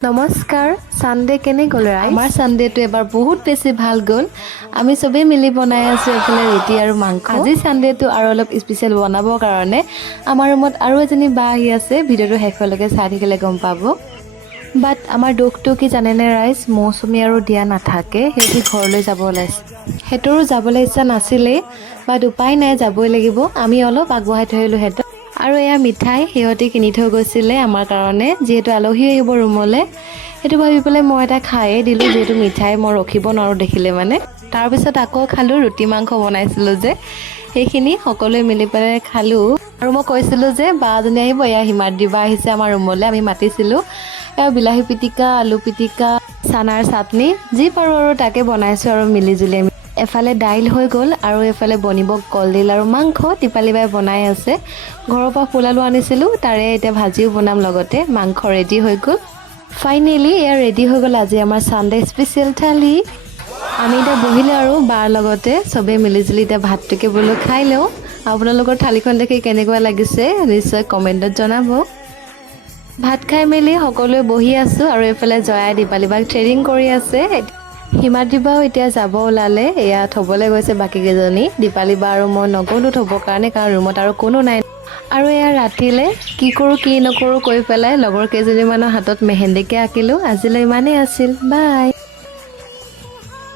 নমস্কাৰ সানডে কেনে গ'ল আমাৰ সানডেটো এবাৰ বহুত বেছি ভাল গ'ল আমি সবে মিলি বনাই আছো এফালে ৰুটি আৰু মাংস আজি সানডেটো আৰু অলপ স্পেশাল বনাবৰ কাৰণে আমাৰ ৰুমত আৰু এজনী বা আহি আছে ভিডিওটো শেষলৈকে চাই থাকিলে গম পাব বাট আমাৰ দুখটো কি জানেনে ৰাইজ মৌচুমী আৰু দিয়া নাথাকে হেতি ঘৰলৈ যাব ওলাইছে হেতৰো যাবলৈ ইচ্ছা নাছিলে বাট উপায় নাই যাবই লাগিব আমি অলপ আগবঢ়াই থৈলো হেতক আৰু এয়া মিঠাই হেহতি কিনি থৈ গৈছিলে আমাৰ কাৰণে যেহেতু আলহী আহিব ৰুমলে হেতু ভাবি পেলাই মই এটা খায়ে দিলো যেহেতু মিঠাই মই ৰখিব নোৱাৰো দেখিলে মানে তাৰ পিছত আকৌ খালো ৰুটি মাংস বনাইছিলো যে সেইখিনি সকলোৱে মিলি পেলাই খালো আৰু মই কৈছিলো যে বাজনী আহিব এয়া হিমাত দিবা আহিছে আমাৰ ৰুমলে আমি মাতিছিলো এয়া বিলাহী পিটিকা আলু পিটিকা চানাৰ চাটনি যি পাৰো আৰু তাকে বনাইছো আৰু মিলি জুলি এফালে দাইল হৈ গ'ল আৰু এফালে বনিব কলডিল আৰু মাংস টিপালি বাই বনাই আছে ঘৰৰ পৰা ফুলালো আনিছিলো তাৰে এতিয়া ভাজিও বনাম লগতে মাংস ৰেডি হৈ গ'ল ফাইনেলি এয়া ৰেডি হৈ গ'ল আজি আমাৰ সানডে স্পেশাল থালি আমি এতিয়া বহিলে আৰু বাৰ লগতে সবে মিলি জুলি এতিয়া ভাতটোকে বোলো খাই লওঁ আপোনালোকৰ থালিখন দেখি কেনেকুৱা লাগিছে নিশ্চয় কমেন্টত জনাব ভাত খাই মেলি সকলোৱে বহি আছো আৰু এফালে জয়াই দীপালি বাক ট্ৰেডিং কৰি আছে হিমাদ্ৰীবাও এতিয়া যাব ওলালে এয়া থবলৈ গৈছে বাকী কেইজনী দীপালি বা আৰু মই নগলো থবৰ কাৰণে কাৰণ ৰুমত আৰু কোনো নাই আৰু এয়া ৰাতিলে কি কৰো কি নকৰো কৈ পেলাই লগৰ কেইজনীমানৰ হাতত মেহেন্দিকে আঁকিলো আজিলৈ ইমানেই আছিল বাই